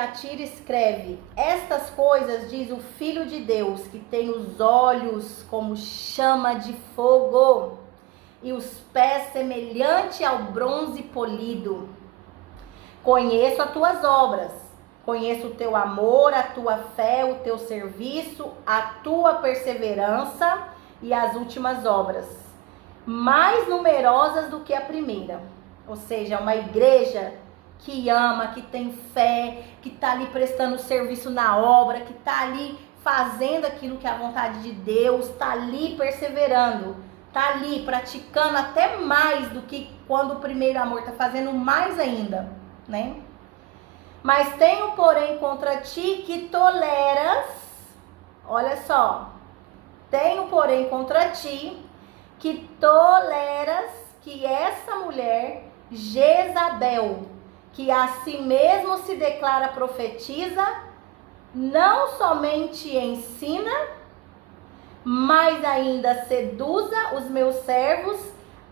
Tiatira escreve: estas coisas diz o Filho de Deus, que tem os olhos como chama de fogo e os pés semelhante ao bronze polido. Conheço as tuas obras, conheço o teu amor, a tua fé, o teu serviço, a tua perseverança e as últimas obras, mais numerosas do que a primeira. Ou seja, uma igreja que ama, que tem fé, que está ali prestando serviço na obra, que está ali fazendo aquilo que é a vontade de Deus, está ali perseverando, está ali praticando até mais do que quando o primeiro amor, está fazendo mais ainda, né? Mas tenho, porém, contra ti que toleras, olha só, tenho, porém, contra ti que toleras que essa mulher, Jezabel, que a si mesmo se declara profetiza, não somente ensina, mas ainda seduza os meus servos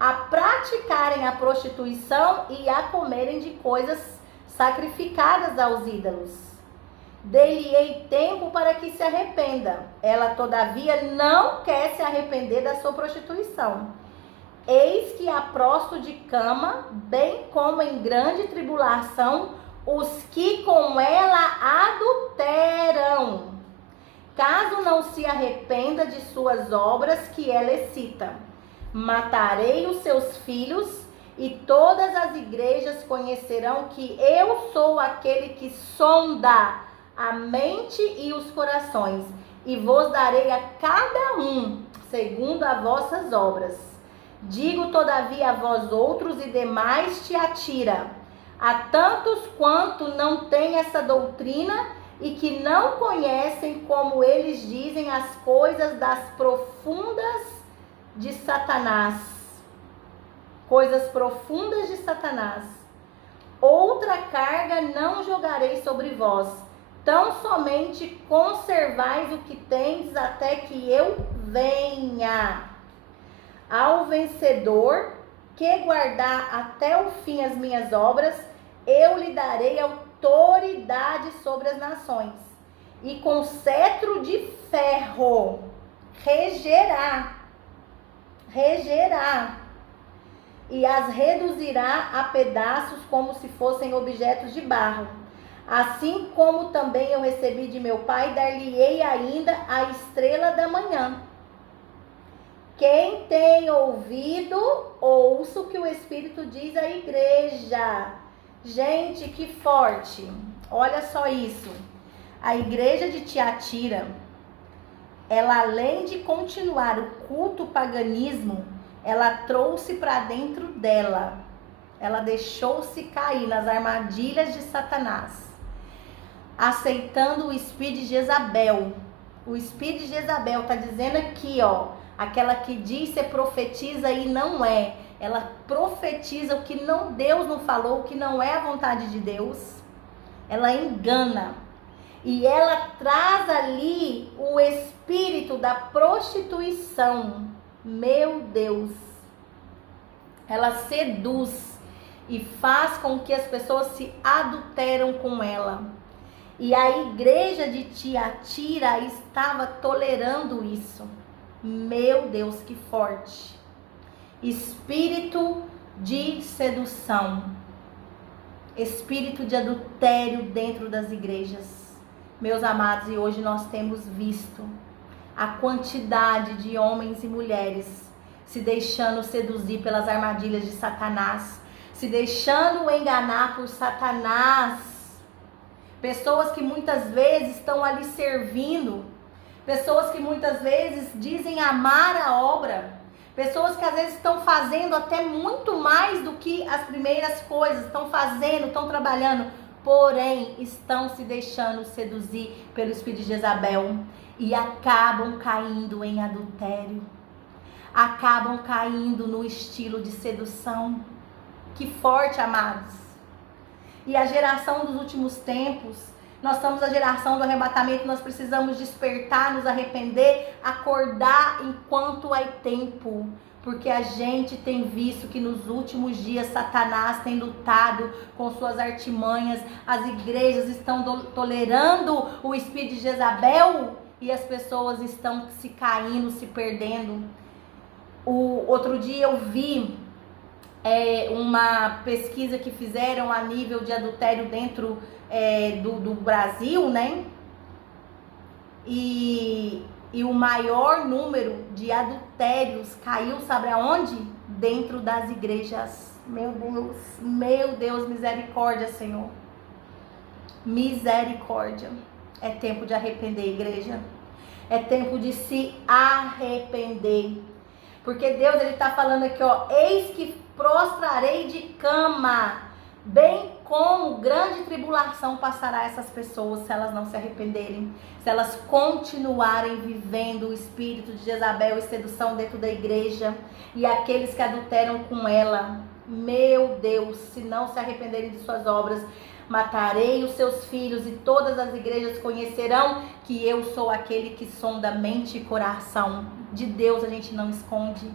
a praticarem a prostituição e a comerem de coisas sacrificadas aos ídolos. Dei-lhe tempo para que se arrependa. Ela, todavia, não quer se arrepender da sua prostituição. Eis que a prosto de cama, bem como em grande tribulação, os que com ela adulteram, caso não se arrependa de suas obras que ela excita. Matarei os seus filhos, e todas as igrejas conhecerão que eu sou aquele que sonda a mente e os corações, e vos darei a cada um segundo as vossas obras. Digo, todavia, a vós outros e demais Tiatira, a tantos quanto não têm essa doutrina e que não conhecem, como eles dizem, as coisas das profundas de Satanás. Coisas profundas de Satanás. Outra carga não jogarei sobre vós, tão somente conservais o que tendes até que eu venha. Ao vencedor que guardar até o fim as minhas obras, eu lhe darei autoridade sobre as nações, e com cetro de ferro regerá, e as reduzirá a pedaços como se fossem objetos de barro. Assim como também eu recebi de meu Pai, dar-lhe-ei ainda a estrela da manhã. Quem tem ouvido, ouça o que o Espírito diz à igreja. Gente, que forte! Olha só isso. A igreja de Tiatira, ela, além de continuar o culto paganismo, ela trouxe para dentro dela. Ela deixou-se cair nas armadilhas de Satanás, aceitando o espírito de Jezabel. O espírito de Jezabel está dizendo aqui, ó, aquela que diz ser profetiza e não é. Ela profetiza o que não, Deus não falou, o que não é a vontade de Deus. Ela engana. E ela traz ali o espírito da prostituição. Meu Deus. Ela seduz e faz com que as pessoas se adulteram com ela. E a igreja de Tiatira estava tolerando isso. Meu Deus, que forte. Espírito de sedução. Espírito de adultério dentro das igrejas. Meus amados, e hoje nós temos visto a quantidade de homens e mulheres se deixando seduzir pelas armadilhas de Satanás, se deixando enganar por Satanás. Pessoas que muitas vezes estão ali servindo, pessoas que muitas vezes dizem amar a obra, pessoas que às vezes estão fazendo até muito mais do que as primeiras coisas, estão fazendo, estão trabalhando, porém estão se deixando seduzir pelo espírito de Jezabel e acabam caindo em adultério, acabam caindo no estilo de sedução. Que forte, amados. E a geração dos últimos tempos, nós estamos na geração do arrebatamento, nós precisamos despertar, nos arrepender, acordar enquanto é tempo, porque a gente tem visto que nos últimos dias Satanás tem lutado com suas artimanhas, as igrejas estão tolerando o espírito de Jezabel e as pessoas estão se caindo, se perdendo. Outro dia eu vi uma pesquisa que fizeram a nível de adultério dentro do Brasil, né? E o maior número de adultérios caiu, sabe aonde? Dentro das igrejas. Meu Deus, misericórdia, Senhor. Misericórdia. É tempo de arrepender, igreja. É tempo de se arrepender. Porque Deus, ele está falando aqui, ó, eis que prostrarei de cama, bem como grande tribulação passará essas pessoas se elas não se arrependerem, se elas continuarem vivendo o espírito de Jezabel e sedução dentro da igreja, e aqueles que adulteram com ela. Meu Deus, se não se arrependerem de suas obras, matarei os seus filhos, e todas as igrejas conhecerão que eu sou aquele que sonda mente e coração. De Deus a gente não esconde.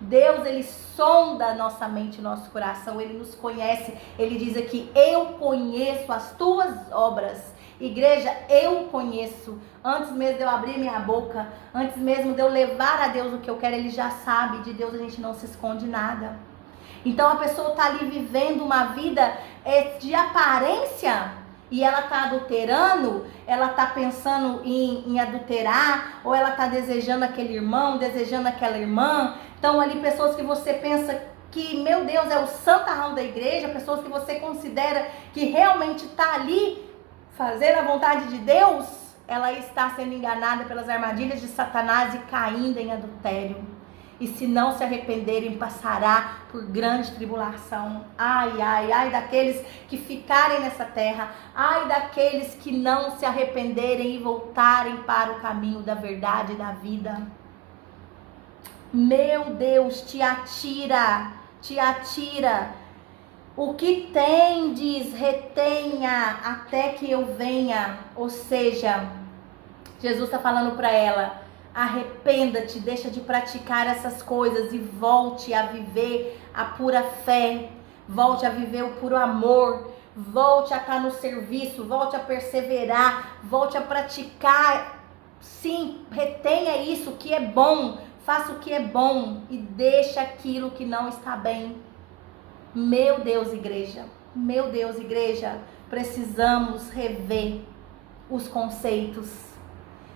Deus, ele sonda a nossa mente e nosso coração, ele nos conhece. Ele diz aqui, eu conheço as tuas obras. Igreja, eu conheço. Antes mesmo de eu abrir minha boca, antes mesmo de eu levar a Deus o que eu quero, ele já sabe. De Deus a gente não se esconde nada. Então a pessoa está ali vivendo uma vida de aparência, e ela está adulterando, ela está pensando em adulterar, ou ela está desejando aquele irmão, desejando aquela irmã. Então ali pessoas que você pensa que, meu Deus, é o santarrão da igreja, pessoas que você considera que realmente está ali fazendo a vontade de Deus, ela está sendo enganada pelas armadilhas de Satanás e caindo em adultério. E se não se arrependerem, passará por grande tribulação. Ai, ai, ai daqueles que ficarem nessa terra. Ai daqueles que não se arrependerem e voltarem para o caminho da verdade e da vida. Meu Deus, te atira, te atira. O que tendes, retenha até que eu venha. Ou seja, Jesus está falando para ela, arrependa-te, deixa de praticar essas coisas e volte a viver a pura fé, volte a viver o puro amor, volte a estar no serviço, volte a perseverar, volte a praticar. Sim, retenha isso que é bom, faça o que é bom e deixa aquilo que não está bem. Meu Deus, igreja, precisamos rever os conceitos.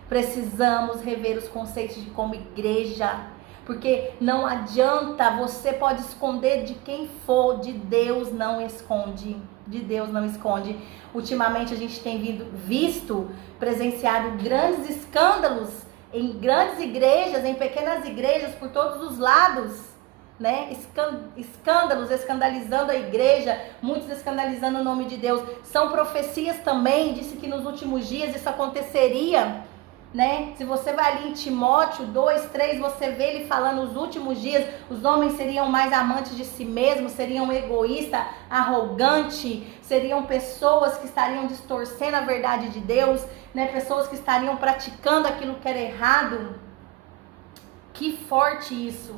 Precisamos rever os conceitos de como igreja, porque não adianta, você pode esconder de quem for, de Deus não esconde, de Deus não esconde. Ultimamente a gente tem presenciado grandes escândalos em grandes igrejas, em pequenas igrejas, por todos os lados, né? Escândalos, escandalizando a igreja, muitos escandalizando o nome de Deus. São profecias também, disse que nos últimos dias isso aconteceria, né? Se você vai ali em Timóteo 2:3, você vê ele falando, nos últimos dias os homens seriam mais amantes de si mesmos, seriam egoístas, arrogantes, seriam pessoas que estariam distorcendo a verdade de Deus, né? Pessoas que estariam praticando aquilo que era errado. Que forte isso!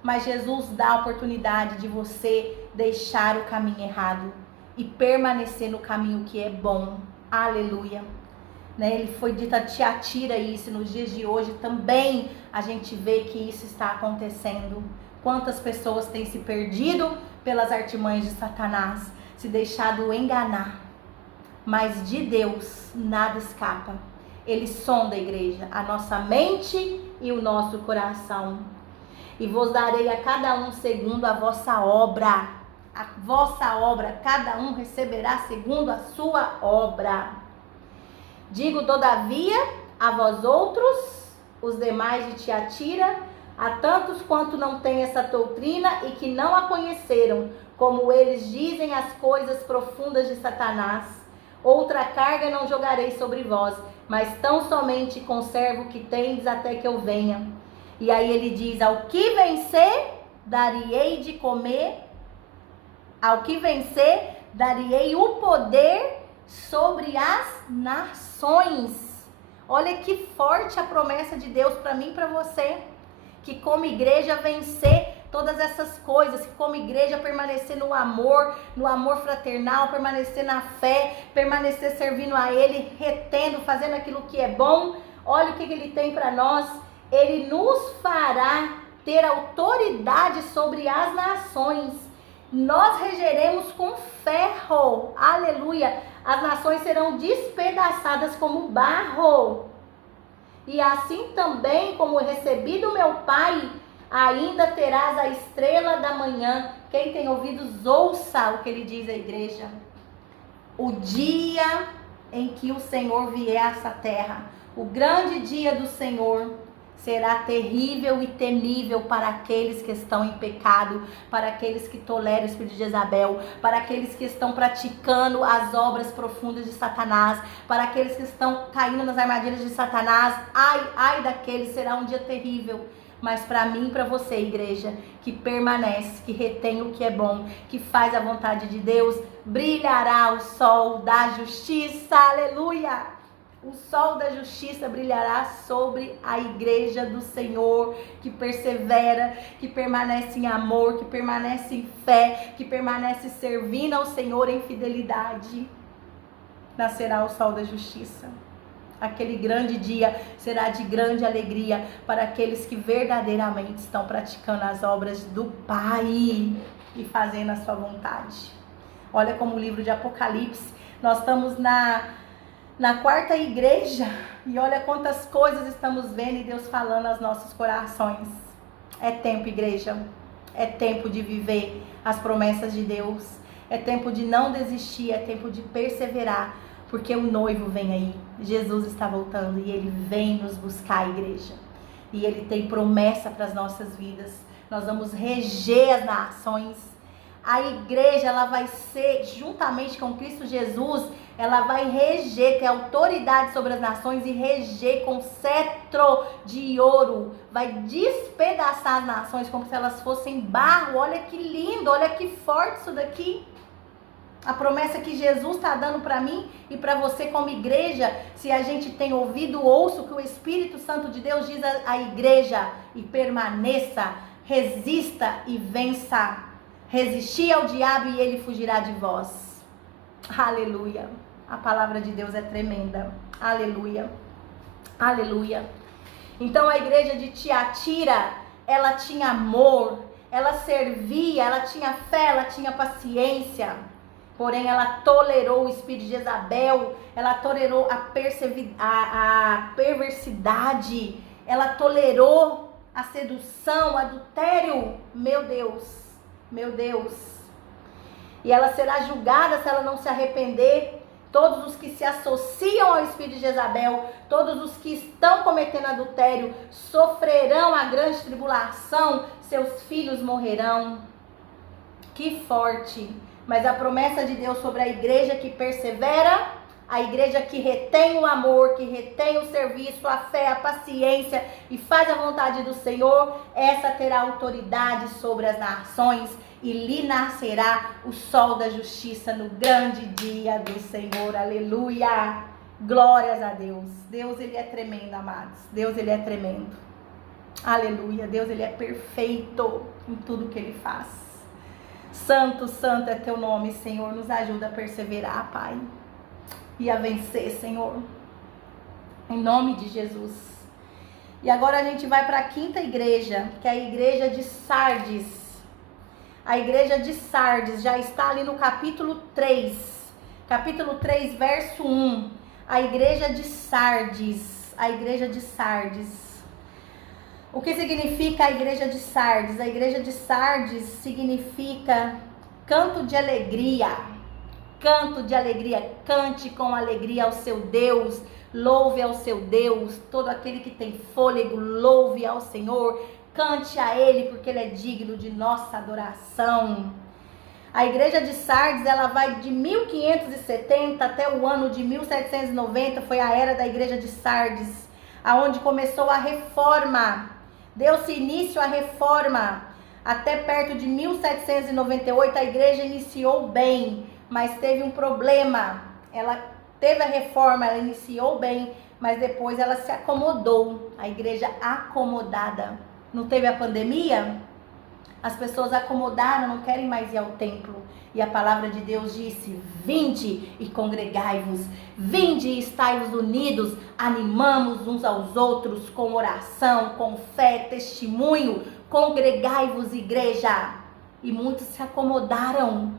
Mas Jesus dá a oportunidade de você deixar o caminho errado e permanecer no caminho que é bom. Aleluia! Né? Ele foi dito, te atira isso. Nos dias de hoje também a gente vê que isso está acontecendo. Quantas pessoas têm se perdido pelas artimanhas de Satanás, se deixado enganar. Mas de Deus nada escapa. Ele sonda a igreja, a nossa mente e o nosso coração. E vos darei a cada um segundo a vossa obra. A vossa obra, cada um receberá segundo a sua obra. Digo, todavia, a vós outros, os demais de Tiatira, a tantos quanto não têm essa doutrina e que não a conheceram, como eles dizem as coisas profundas de Satanás, outra carga não jogarei sobre vós, mas tão somente conservo o que tendes até que eu venha. E aí ele diz, ao que vencer, darei de comer, ao que vencer, darei o poder sobre as nações. Olha que forte a promessa de Deus para mim e para você. que como igreja vencer todas essas coisas, que como igreja permanecer no amor fraternal, permanecer na fé, permanecer servindo a Ele, retendo, fazendo aquilo que é bom. Olha o que Ele tem para nós. Ele nos fará ter autoridade sobre as nações. Nós regeremos com ferro. Aleluia. As nações serão despedaçadas como barro. E assim também como recebi do meu Pai, ainda terás a estrela da manhã. Quem tem ouvidos, ouça o que ele diz à igreja. O dia em que o Senhor vier a essa terra, o grande dia do Senhor, será terrível e temível para aqueles que estão em pecado, para aqueles que toleram o espírito de Jezabel, para aqueles que estão praticando as obras profundas de Satanás, para aqueles que estão caindo nas armadilhas de Satanás. Ai, ai daqueles, será um dia terrível. Mas para mim e para você, igreja, que permanece, que retém o que é bom, que faz a vontade de Deus, brilhará o sol da justiça. Aleluia! O sol da justiça brilhará sobre a igreja do Senhor, que persevera, que permanece em amor, que permanece em fé, que permanece servindo ao Senhor em fidelidade. Nascerá o sol da justiça. Aquele grande dia será de grande alegria para aqueles que verdadeiramente estão praticando as obras do Pai e fazendo a sua vontade. Olha como o livro de Apocalipse, nós estamos na quarta igreja, e olha quantas coisas estamos vendo e Deus falando aos nossos corações. É tempo, igreja, é tempo de viver as promessas de Deus, é tempo de não desistir, é tempo de perseverar, porque o noivo vem aí, Jesus está voltando e Ele vem nos buscar, igreja, e Ele tem promessa para as nossas vidas. Nós vamos reger as nações. A igreja, ela vai ser, juntamente com Cristo Jesus, ela vai reger, ter autoridade sobre as nações e reger com cetro de ouro. Vai despedaçar as nações como se elas fossem barro. Olha que lindo, olha que forte isso daqui. A promessa que Jesus está dando para mim e para você como igreja, se a gente tem ouvido, ouça o que o Espírito Santo de Deus diz à igreja: e permaneça, resista e vença. Resistir ao diabo e ele fugirá de vós. Aleluia. A palavra de Deus é tremenda. Aleluia. Aleluia. Então a igreja de Tiatira, ela tinha amor, ela servia, ela tinha fé, ela tinha paciência. Porém, ela tolerou o espírito de Jezabel, ela tolerou a perversidade, ela tolerou a sedução, o adultério. Meu Deus. Meu Deus. E ela será julgada se ela não se arrepender. Todos os que se associam ao espírito de Jezabel, todos os que estão cometendo adultério, sofrerão a grande tribulação, seus filhos morrerão. Que forte. Mas a promessa de Deus sobre a igreja que persevera, a igreja que retém o amor, que retém o serviço, a fé, a paciência e faz a vontade do Senhor, essa terá autoridade sobre as nações e lhe nascerá o sol da justiça no grande dia do Senhor. Aleluia! Glórias a Deus. Deus, Ele é tremendo, amados. Deus, Ele é tremendo. Aleluia! Deus, Ele é perfeito em tudo que Ele faz. Santo, santo é Teu nome, Senhor. Nos ajuda a perseverar, Pai. E a vencer, Senhor, em nome de Jesus. E agora a gente vai para a quinta igreja, que é a igreja de Sardes. A igreja de Sardes já está ali no capítulo 3. Capítulo 3, verso 1. A igreja de Sardes. A igreja de Sardes. O que significa a igreja de Sardes? A igreja de Sardes significa canto de alegria. Canto de alegria, cante com alegria ao seu Deus, louve ao seu Deus, todo aquele que tem fôlego, louve ao Senhor, cante a Ele, porque Ele é digno de nossa adoração. A igreja de Sardes, ela vai de 1570 até o ano de 1790, foi a era da igreja de Sardes, aonde começou a reforma, deu-se início à reforma, até perto de 1798 a igreja iniciou bem, mas teve um problema. Ela teve a reforma, ela iniciou bem, mas depois ela se acomodou. A igreja acomodada. não teve a pandemia? As pessoas acomodaram, não querem mais ir ao templo. E a palavra de Deus disse: vinde e congregai-vos, vinde e estai-vos unidos, animamos uns aos outros com oração, com fé, testemunho, congregai-vos, igreja. E muitos se acomodaram,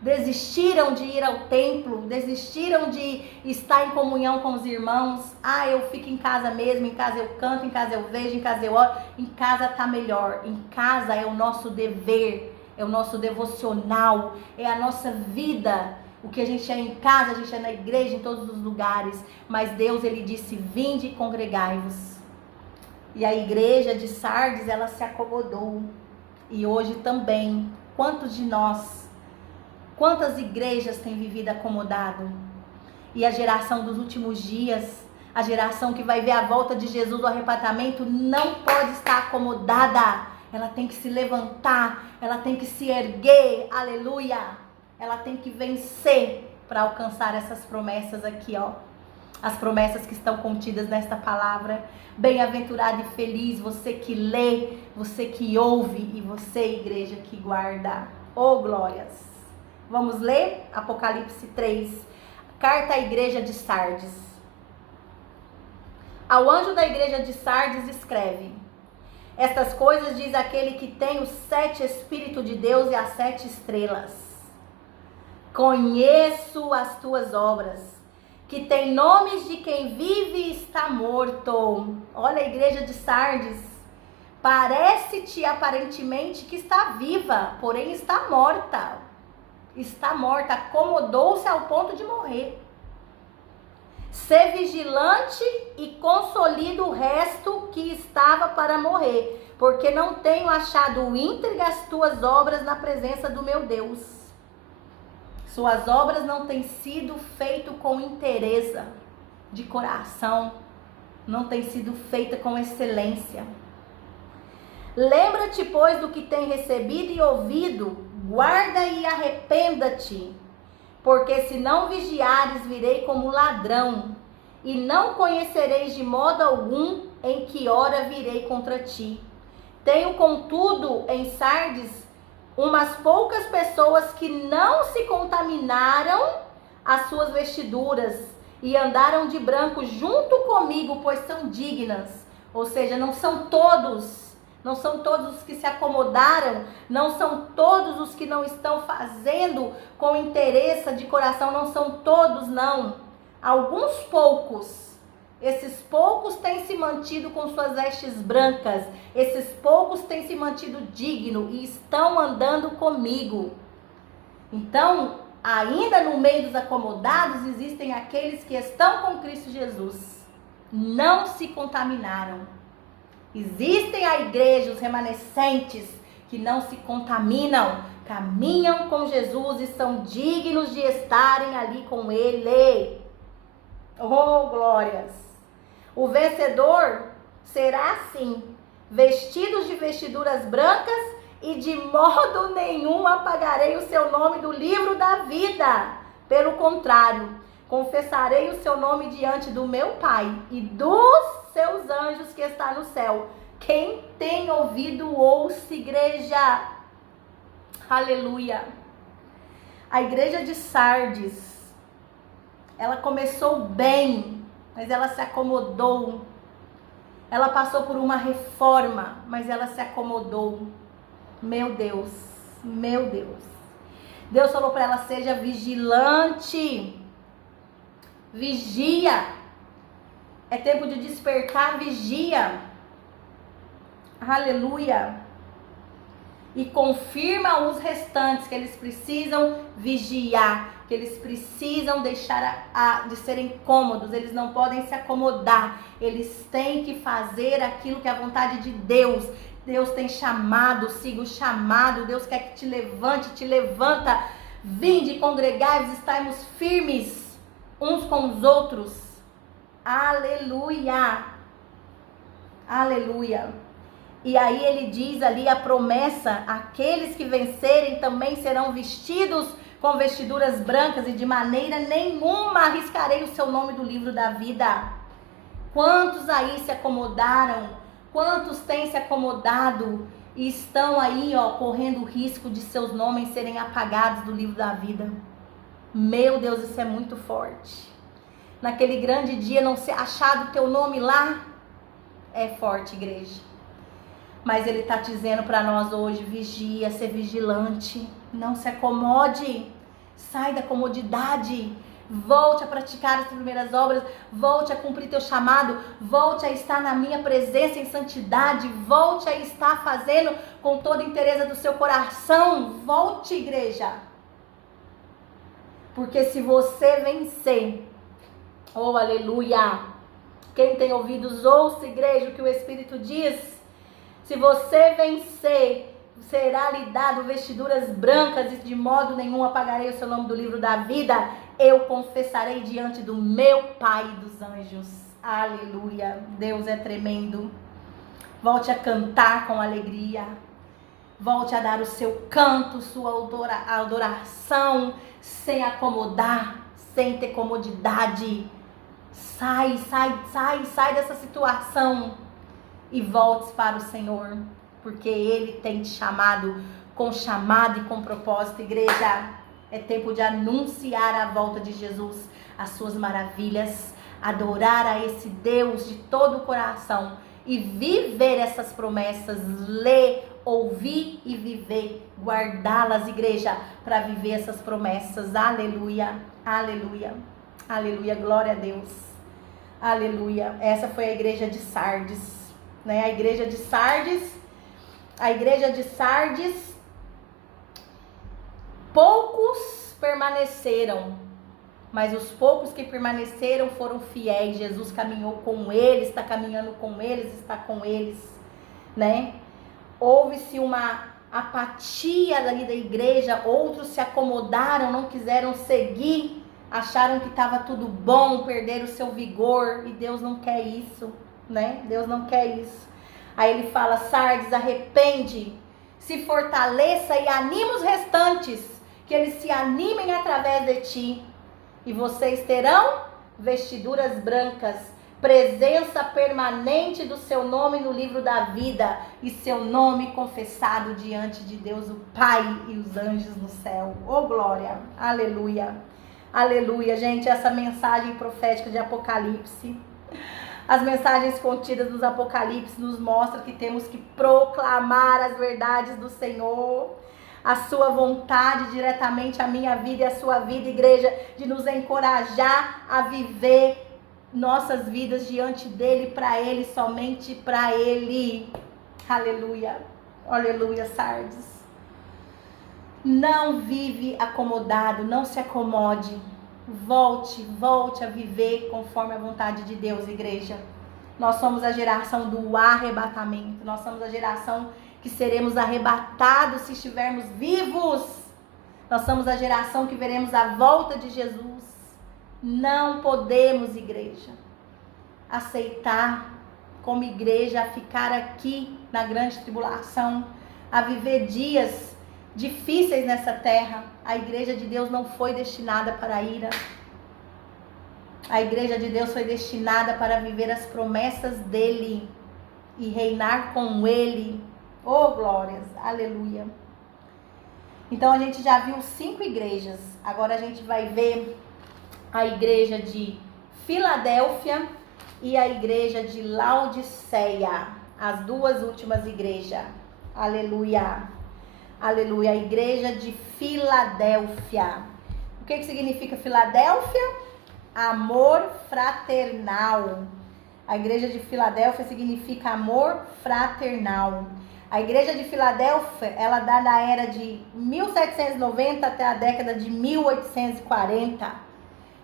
desistiram de ir ao templo, desistiram de estar em comunhão com os irmãos. Ah, eu fico em casa mesmo, em casa eu canto, em casa eu vejo, em casa eu oro. Em casa tá melhor, em casa é o nosso dever, é o nosso devocional, é a nossa vida. O que a gente é em casa, a gente é na igreja, em todos os lugares. Mas Deus, ele disse: vinde e congregai-vos. E a igreja de Sardes, ela se acomodou. E hoje também, quantas igrejas têm vivido acomodado? E a geração dos últimos dias, a geração que vai ver a volta de Jesus, o arrebatamento, não pode estar acomodada. Ela tem que se levantar, ela tem que se erguer, aleluia. Ela tem que vencer para alcançar essas promessas aqui, ó. As promessas que estão contidas nesta palavra. Bem-aventurado e feliz você que lê, você que ouve e você, igreja, que guarda. Oh, glórias! Vamos ler Apocalipse 3, carta à igreja de Sardes. Ao anjo da igreja de Sardes escreve: estas coisas diz aquele que tem os 7 Espíritos de Deus e as 7 estrelas. Conheço as tuas obras, que tem nomes de quem vive e está morto. Olha a igreja de Sardes. Parece-te aparentemente que está viva, porém está morta. Está morta, acomodou-se ao ponto de morrer. Sê vigilante e consolida o resto que estava para morrer, porque não tenho achado íntegras as tuas obras na presença do meu Deus. Suas obras não têm sido feitas com interesse de coração, não têm sido feitas com excelência. Lembra-te, pois, do que tem recebido e ouvido, guarda e arrependa-te, porque se não vigiares, virei como ladrão, e não conhecereis de modo algum em que hora virei contra ti. Tenho, contudo, em Sardes, umas poucas pessoas que não se contaminaram as suas vestiduras e andaram de branco junto comigo, pois são dignas. Ou seja, não são todos os que se acomodaram, não são todos os que não estão fazendo com interesse de coração, não são todos, não. Alguns poucos. Esses poucos têm se mantido com suas vestes brancas, esses poucos têm se mantido digno e estão andando comigo. Então, ainda no meio dos acomodados, existem aqueles que estão com Cristo Jesus, não se contaminaram. Existem a igreja, os remanescentes, que não se contaminam, caminham com Jesus e são dignos de estarem ali com Ele. Oh, glórias! O vencedor será assim, vestidos de vestiduras brancas, e de modo nenhum apagarei o seu nome do livro da vida. Pelo contrário, confessarei o seu nome diante do meu Pai e dos seus anjos que está no céu. Quem tem ouvido, ouça, igreja. Aleluia. A igreja de Sardes, ela começou bem, mas ela se acomodou. Ela passou por uma reforma, mas ela se acomodou. Meu Deus, meu Deus. Deus falou para ela: seja vigilante. Vigia. É tempo de despertar, vigia. Aleluia. E confirma os restantes que eles precisam vigiar, que eles precisam deixar de serem cômodos, eles não podem se acomodar, eles têm que fazer aquilo que é a vontade de Deus. Deus tem chamado, siga o chamado, Deus quer que te levante, te levanta. Vinde, congregai-vos, estarmos firmes uns com os outros. Aleluia. Aleluia. E aí ele diz ali a promessa: aqueles que vencerem também serão vestidos com vestiduras brancas, e de maneira nenhuma arriscarei o seu nome do livro da vida. Quantos aí se acomodaram? Quantos têm se acomodado e estão aí, ó, correndo o risco de seus nomes serem apagados do livro da vida? Meu Deus, isso é muito forte. Naquele grande dia não ser achado teu nome lá, é forte, igreja. Mas ele está dizendo para nós hoje, vigia, ser vigilante, não se acomode, sai da comodidade, volte a praticar as primeiras obras, volte a cumprir teu chamado, volte a estar na minha presença em santidade, volte a estar fazendo com toda a inteireza do seu coração, volte, igreja. Porque se você vencer, oh aleluia, quem tem ouvidos ouça, igreja, o que o Espírito diz. Se você vencer, será lhe dado vestiduras brancas e de modo nenhum apagarei o seu nome do livro da vida. Eu confessarei diante do meu Pai dos anjos. Aleluia. Deus é tremendo. Volte a cantar com alegria. Volte a dar o seu canto, sua adoração, sem acomodar, sem ter comodidade. Sai dessa situação e volte para o Senhor, porque Ele tem te chamado com chamado e com propósito, igreja. É tempo de anunciar a volta de Jesus, as suas maravilhas, adorar a esse Deus de todo o coração e viver essas promessas, ler, ouvir e viver, guardá-las, igreja, para viver essas promessas. Aleluia, aleluia, aleluia, glória a Deus, aleluia. Essa foi a igreja de Sardes, né? A igreja de Sardes, poucos permaneceram, mas os poucos que permaneceram foram fiéis. Jesus caminhou com eles, está caminhando com eles, está com eles, né? Houve-se uma apatia ali da igreja, outros se acomodaram, não quiseram seguir, acharam que estava tudo bom, perderam o seu vigor, e Deus não quer isso, né? Deus não quer isso. Aí ele fala: Sardes, arrepende, se fortaleça e anima os restantes, que eles se animem através de ti, e vocês terão vestiduras brancas, presença permanente do seu nome no livro da vida, e seu nome confessado diante de Deus o Pai e os anjos no céu. Oh glória, aleluia, aleluia. Gente, essa mensagem profética de Apocalipse, as mensagens contidas nos Apocalipse nos mostram que temos que proclamar as verdades do Senhor, a sua vontade diretamente à minha vida e à sua vida, igreja, de nos encorajar a viver nossas vidas diante dele, para ele, somente para ele. Aleluia, aleluia. Sardes, não vive acomodado, não se acomode, volte a viver conforme a vontade de Deus, igreja. Nós somos a geração do arrebatamento, nós somos a geração que seremos arrebatados se estivermos vivos. Nós somos a geração que veremos a volta de Jesus. Não podemos, igreja, aceitar como igreja a ficar aqui na grande tribulação, a viver dias difíceis nessa terra. A igreja de Deus não foi destinada para a ira. A igreja de Deus foi destinada para viver as promessas dele e reinar com ele. Oh glórias, aleluia. Então a gente já viu 5 igrejas. Agora a gente vai ver a igreja de Filadélfia e a igreja de Laodiceia, as duas últimas igrejas. Aleluia, aleluia. A igreja de Filadélfia. O que significa Filadélfia? Amor fraternal. A igreja de Filadélfia significa amor fraternal. A igreja de Filadélfia, ela dá da era de 1790 até a década de 1840.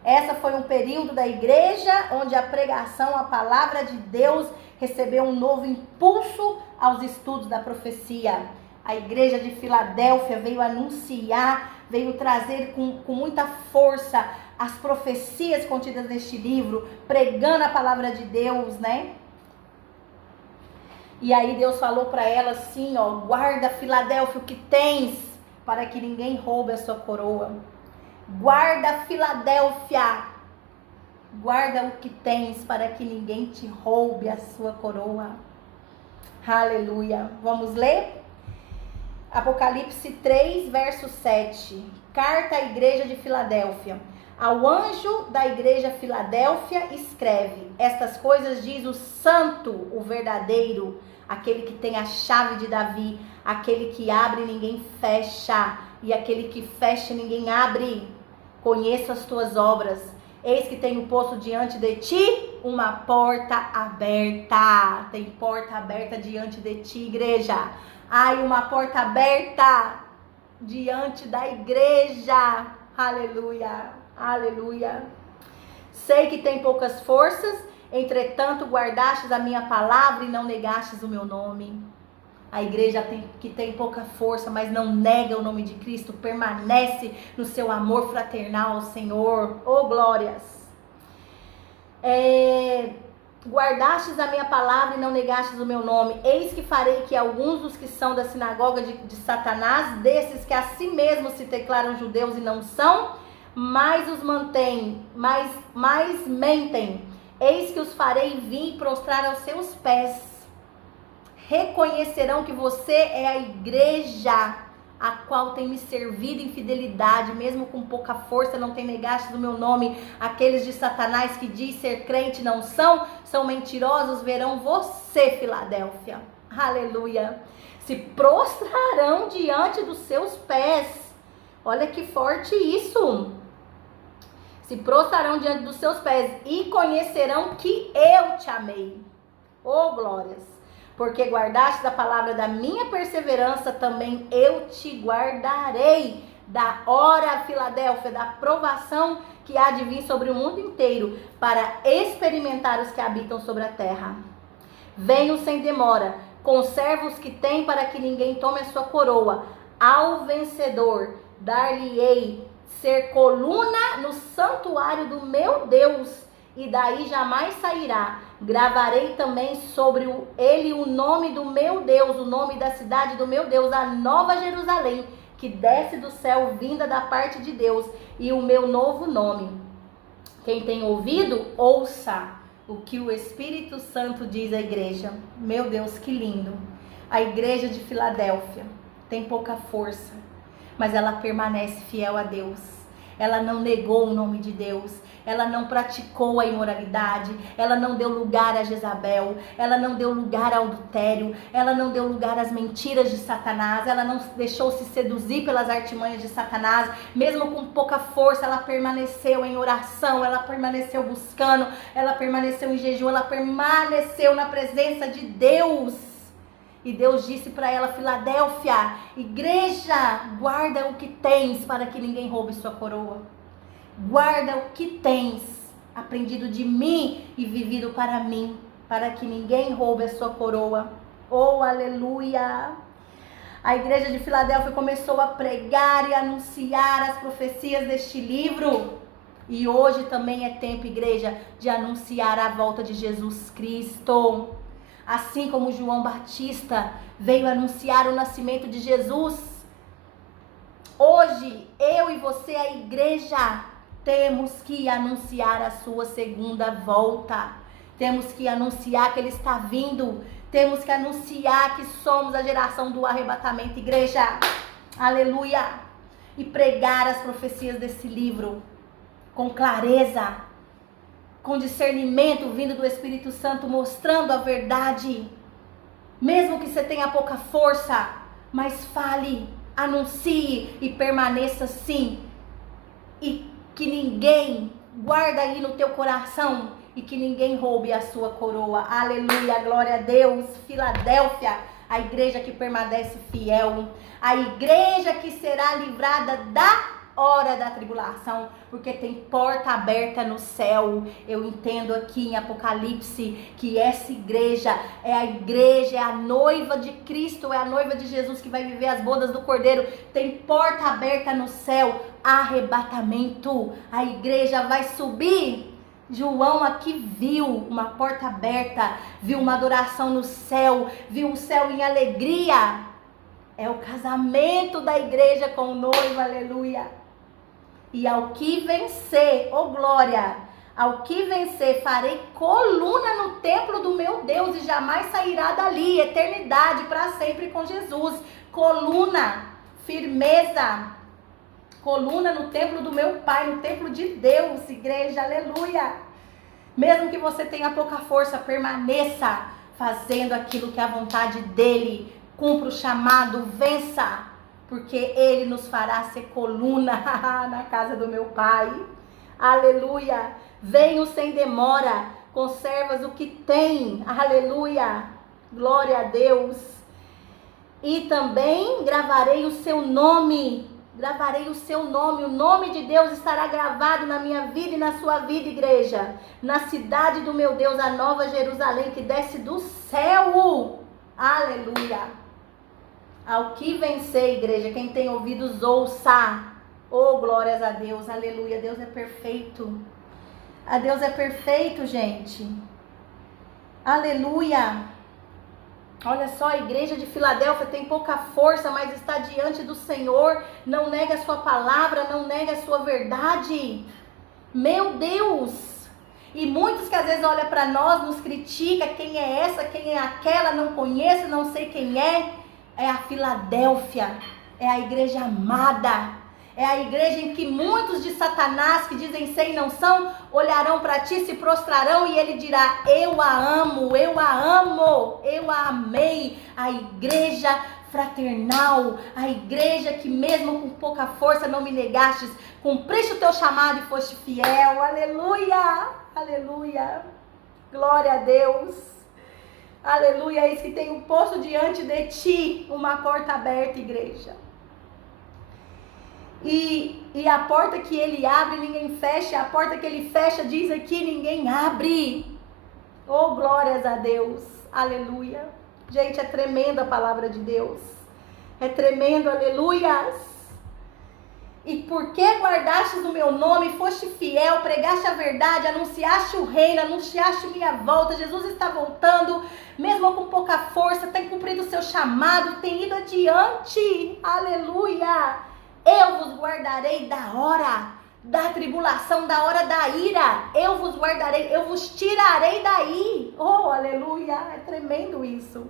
Essa foi um período da igreja onde a pregação, a palavra de Deus, recebeu um novo impulso aos estudos da profecia. A igreja de Filadélfia veio anunciar, veio trazer com muita força as profecias contidas neste livro, pregando a palavra de Deus, né? E aí Deus falou para ela assim, ó: guarda, Filadélfia, o que tens, para que ninguém roube a sua coroa. Guarda, Filadélfia, guarda o que tens, para que ninguém te roube a sua coroa. Aleluia. Vamos ler? Apocalipse 3, verso 7. Carta à igreja de Filadélfia. Ao anjo da igreja Filadélfia escreve: estas coisas diz o santo, o verdadeiro, aquele que tem a chave de Davi, aquele que abre e ninguém fecha, e aquele que fecha e ninguém abre. Conheço as tuas obras, eis que tenho posto diante de ti uma porta aberta. Tem porta aberta diante de ti, igreja. Ai, uma porta aberta diante da igreja. Aleluia. Aleluia. Sei que tem poucas forças, entretanto guardastes a minha palavra e não negastes o meu nome. A igreja que tem pouca força, mas não nega o nome de Cristo, permanece no seu amor fraternal ao Senhor. Oh, glórias! Guardastes a minha palavra e não negastes o meu nome. Eis que farei que alguns dos que são da sinagoga de Satanás, desses que a si mesmos se declaram judeus e não são, mas os mantém, mas mentem. Eis que os farei vir e prostrar aos seus pés. Reconhecerão que você é a igreja a qual tem me servido em fidelidade, mesmo com pouca força, não tem negaste do meu nome. Aqueles de Satanás que diz ser crente não são mentirosos, verão você, Filadélfia. Aleluia. Se prostrarão diante dos seus pés. Olha que forte isso. Se prostrarão diante dos seus pés e conhecerão que eu te amei. Oh, glórias! Porque guardaste a palavra da minha perseverança, também eu te guardarei da hora, Filadélfia, da provação que há de vir sobre o mundo inteiro, para experimentar os que habitam sobre a terra. Venho sem demora, conserva os que tem, para que ninguém tome a sua coroa. Ao vencedor dar-lhe-ei ser coluna no santuário do meu Deus, e daí jamais sairá. Gravarei também sobre ele o nome do meu Deus, o nome da cidade do meu Deus, a nova Jerusalém, que desce do céu, vinda da parte de Deus, e o meu novo nome. Quem tem ouvido, ouça o que o Espírito Santo diz à igreja. Meu Deus, que lindo! A igreja de Filadélfia tem pouca força, mas ela permanece fiel a Deus. Ela não negou o nome de Deus. Ela não praticou a imoralidade. Ela não deu lugar a Jezabel. Ela não deu lugar ao adultério. Ela não deu lugar às mentiras de Satanás. Ela não deixou se seduzir pelas artimanhas de Satanás. Mesmo com pouca força, ela permaneceu em oração. Ela permaneceu buscando. Ela permaneceu em jejum. Ela permaneceu na presença de Deus. E Deus disse para ela: Filadélfia, igreja, guarda o que tens para que ninguém roube sua coroa. Guarda o que tens aprendido de mim e vivido para mim, para que ninguém roube a sua coroa. Oh, aleluia! A igreja de Filadélfia começou a pregar e anunciar as profecias deste livro. E hoje também é tempo, igreja, de anunciar a volta de Jesus Cristo. Assim como João Batista veio anunciar o nascimento de Jesus, hoje eu e você, a igreja, temos que anunciar a sua segunda volta. Temos que anunciar que ele está vindo. Temos que anunciar que somos a geração do arrebatamento, igreja. Aleluia! E pregar as profecias desse livro com clareza, com discernimento vindo do Espírito Santo, mostrando a verdade. Mesmo que você tenha pouca força, mas fale, anuncie e permaneça assim. E que ninguém, guarda aí no teu coração, e que ninguém roube a sua coroa. Aleluia, glória a Deus. Filadélfia, a igreja que permanece fiel, a igreja que será livrada da hora da tribulação, porque tem porta aberta no céu. Eu entendo aqui em Apocalipse que essa igreja, é a noiva de Cristo, é a noiva de Jesus que vai viver as bodas do Cordeiro. Tem porta aberta no céu, arrebatamento. A igreja vai subir. João aqui viu uma porta aberta, viu uma adoração no céu, viu o céu em alegria. É o casamento da igreja com o noivo, aleluia. E ao que vencer, oh glória, Ao que vencer, farei coluna no templo do meu Deus e jamais sairá dali. Eternidade para sempre com Jesus. Coluna, firmeza. Coluna no templo do meu Pai, no templo de Deus, igreja, aleluia. Mesmo que você tenha pouca força, permaneça fazendo aquilo que é a vontade dele. Cumpra o chamado, vença, porque ele nos fará ser coluna na casa do meu Pai. Aleluia. Venho sem demora, conservas o que tem. Aleluia. Glória a Deus. E também gravarei o seu nome. Gravarei o seu nome. O nome de Deus estará gravado na minha vida e na sua vida, igreja. Na cidade do meu Deus, a nova Jerusalém que desce do céu. Aleluia. Ao que vencer, igreja, quem tem ouvidos ouça. Oh, glórias a Deus, aleluia. Deus é perfeito. A Deus é perfeito, gente. Aleluia. Olha só, a igreja de Filadélfia tem pouca força, mas está diante do Senhor. Não nega a sua palavra, não nega a sua verdade. Meu Deus. E muitos que às vezes olham para nós, nos critica, quem é essa, quem é aquela, não conheço, não sei quem é. É a Filadélfia, é a igreja amada. É a igreja em que muitos de Satanás, que dizem ser e não são, olharão para ti, se prostrarão e ele dirá, eu a amo, eu a amo, eu a amei. A igreja fraternal, a igreja que mesmo com pouca força não me negastes, cumpriste o teu chamado e foste fiel. Aleluia, aleluia, glória a Deus. Aleluia, eis que tenho posto diante de ti uma porta aberta, igreja. E a porta que ele abre, ninguém fecha. A porta que ele fecha, diz aqui, ninguém abre. Oh, glórias a Deus. Aleluia. Gente, é tremenda a palavra de Deus. É tremendo, aleluias. E porque guardastes o meu nome, foste fiel, pregaste a verdade, anunciaste o reino, anunciaste minha volta. Jesus está voltando, mesmo com pouca força, tem cumprido o seu chamado, tem ido adiante. Aleluia. Eu vos guardarei da hora da tribulação, da hora da ira. Eu vos guardarei, eu vos tirarei daí. Oh, aleluia, é tremendo isso.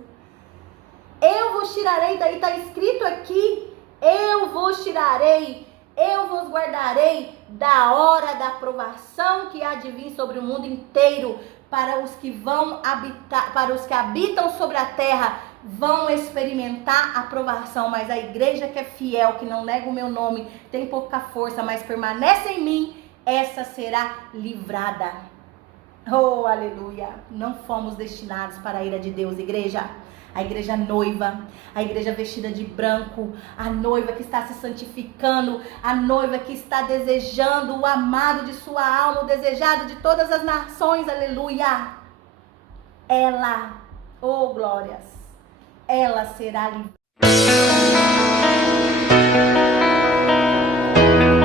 Eu vos tirarei daí, está escrito aqui. Eu vos tirarei, eu vos guardarei da hora da provação que há de vir sobre o mundo inteiro. Para os que vão habitar, para os que habitam sobre a terra, vão experimentar a provação, mas a igreja que é fiel, que não nega o meu nome, tem pouca força, mas permanece em mim, essa será livrada. Oh, aleluia! Não fomos destinados para a ira de Deus, igreja. A igreja noiva, a igreja vestida de branco, a noiva que está se santificando, a noiva que está desejando o amado de sua alma, o desejado de todas as nações, aleluia. Ela, oh glórias, ela será livrada.